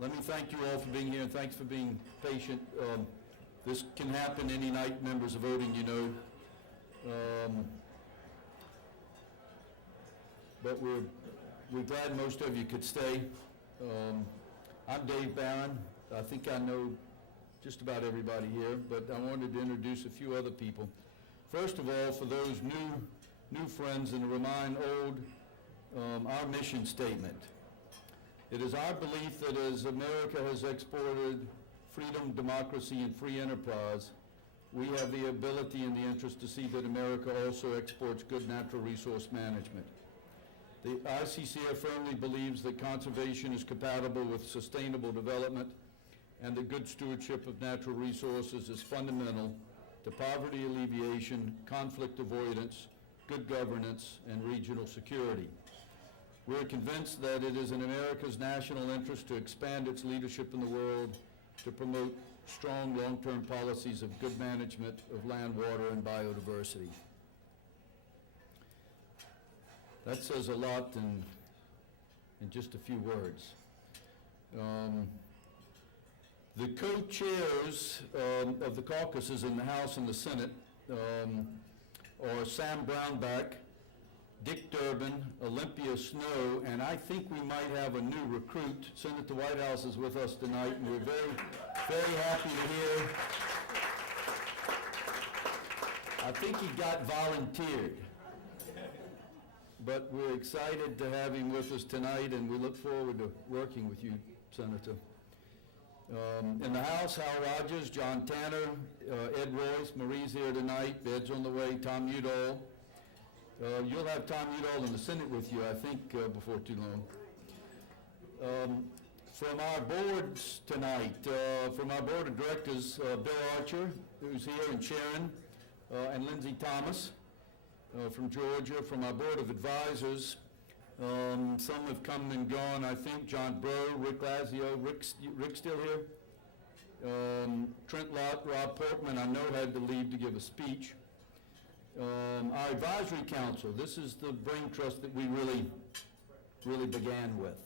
Let me thank you all for being here, and thanks for being patient. This can happen any night, members of voting, you know. But we're glad most of you could stay. I'm Dave Barron. I think I know just about everybody here, but I wanted to introduce a few other people. First of all, for those new friends, and to remind old, our mission statement. It is our belief that as America has exported freedom, democracy, and free enterprise, we have the ability and the interest to see that America also exports good natural resource management. The ICCF firmly believes that conservation is compatible with sustainable development, and that good stewardship of natural resources is fundamental to poverty alleviation, conflict avoidance, good governance, and regional security. We're convinced that it is in America's national interest to expand its leadership in the world, to promote strong long-term policies of good management of land, water, and biodiversity. That says a lot in just a few words. The co-chairs of the caucuses in the House and the Senate are Sam Brownback, Dick Durbin, Olympia Snow, and I think we might have a new recruit. Senator Whitehouse is with us tonight, and we're very, very happy to hear. I think he got volunteered, but we're excited to have him with us tonight, and we look forward to working with you, Senator. In the House, Hal Rogers, John Tanner, Ed Royce, Marie's here tonight, Ed's on the way, Tom Udall. You'll have Tom Udall in the Senate with you, I think, before too long. From our boards tonight, from our board of directors, Bill Archer, who's here, and Sharon, and Lindsay Thomas from Georgia. From our board of advisors, some have come and gone, I think. John Breaux, Rick Lazio, Rick still here? Trent Lott, Rob Portman, I know had to leave to give a speech. Our advisory council, this is the brain trust that we really began with.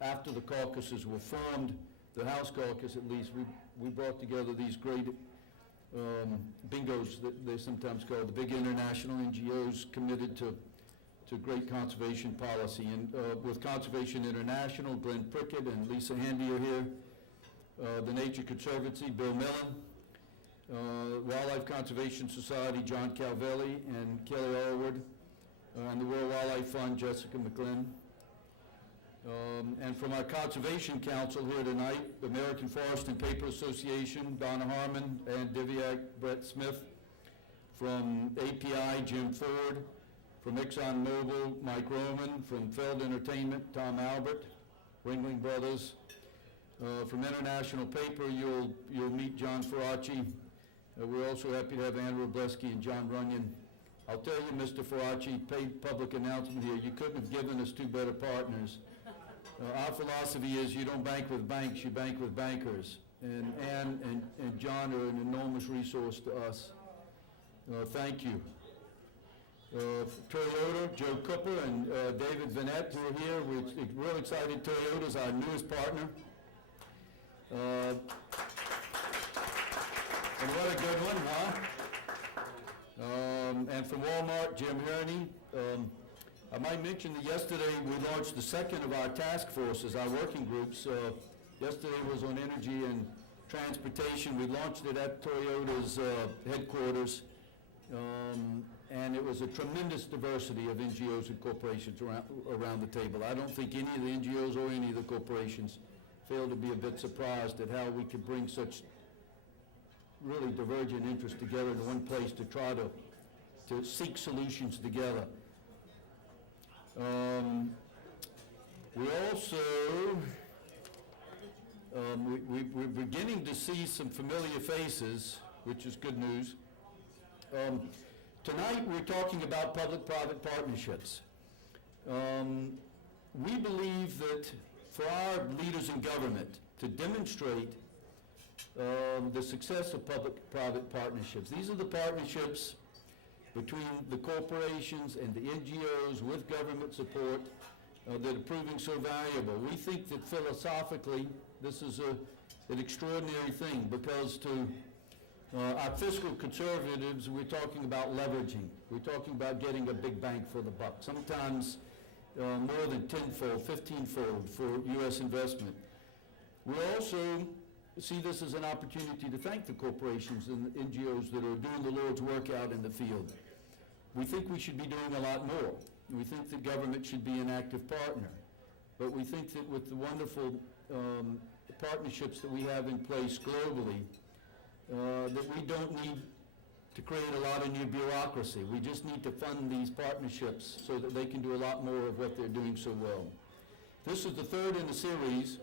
After the caucuses were formed, the House caucus at least, we brought together these great bingos that they sometimes call the big international NGOs committed to great conservation policy. And with Conservation International, Glenn Prickett and Lisa Handy are here. The Nature Conservancy, Bill Millen. Wildlife Conservation Society, John Calvelli and Kelly Allward, and the World Wildlife Fund, Jessica McGlynn. And from our Conservation Council here tonight, the American Forest and Paper Association, Donna Harmon and Diviak Brett Smith. From API, Jim Ford. From ExxonMobil, Mike Roman. From Feld Entertainment, Tom Albert, Ringling Brothers. From International Paper, you'll meet John Faraci. We're also happy to have Andrew Robleski and John Runyon. I'll tell you, Mr. Faraci, paid public announcement here, you couldn't have given us two better partners. Our philosophy is you don't bank with banks, you bank with bankers. And Ann and John are an enormous resource to us. Thank you. Toyota, Joe Cooper and David Vanette, who are here. We're real excited. Toyota's our newest partner. And what a good one, huh? And from Walmart, Jim Herney. I might mention that yesterday we launched the second of our task forces, our working groups. Yesterday was on energy and transportation. We launched it at Toyota's headquarters. And it was a tremendous diversity of NGOs and corporations around the table. I don't think any of the NGOs or any of the corporations failed to be a bit surprised at how we could bring such really divergent interests together in one place to try to seek solutions together. We also, we're beginning to see some familiar faces, which is good news. Tonight we're talking about public-private partnerships. We believe that for our leaders in government to demonstrate the success of public-private partnerships. These are the partnerships between the corporations and the NGOs with government support that are proving so valuable. We think that philosophically this is an extraordinary thing, because to our fiscal conservatives, we're talking about leveraging. We're talking about getting a big bang for the buck, sometimes more than 10-fold, 15-fold for U.S. investment. We also see this as an opportunity to thank the corporations and the NGOs that are doing the Lord's work out in the field. We think we should be doing a lot more. We think the government should be an active partner. But we think that with the wonderful partnerships that we have in place globally, that we don't need to create a lot of new bureaucracy. We just need to fund these partnerships so that they can do a lot more of what they're doing so well. This is the third in the series.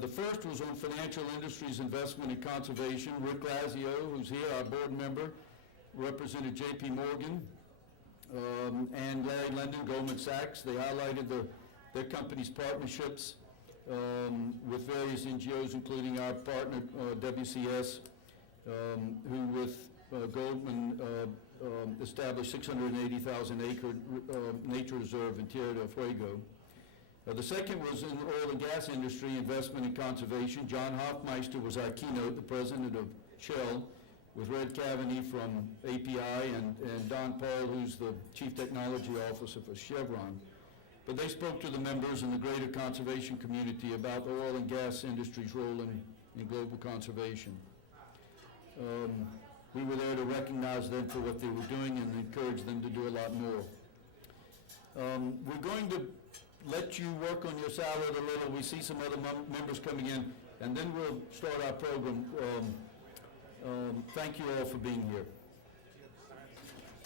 The first was on financial industries, investment, and conservation. Rick Lazio, who's here, our board member, represented J.P. Morgan, and Larry London, Goldman Sachs. They highlighted their company's partnerships with various NGOs, including our partner, WCS, who with Goldman established 680,000 acre nature reserve in Tierra del Fuego. The second was in the oil and gas industry, investment and conservation. John Hoffmeister was our keynote, the president of Shell, with Red Cavaney from API and Don Paul, who's the chief technology officer for Chevron. But they spoke to the members and the greater conservation community about the oil and gas industry's role in global conservation. We were there to recognize them for what they were doing and encourage them to do a lot more. We're going to let you work on your salad a little. We see some other members coming in, and then we'll start our program. Thank you all for being here.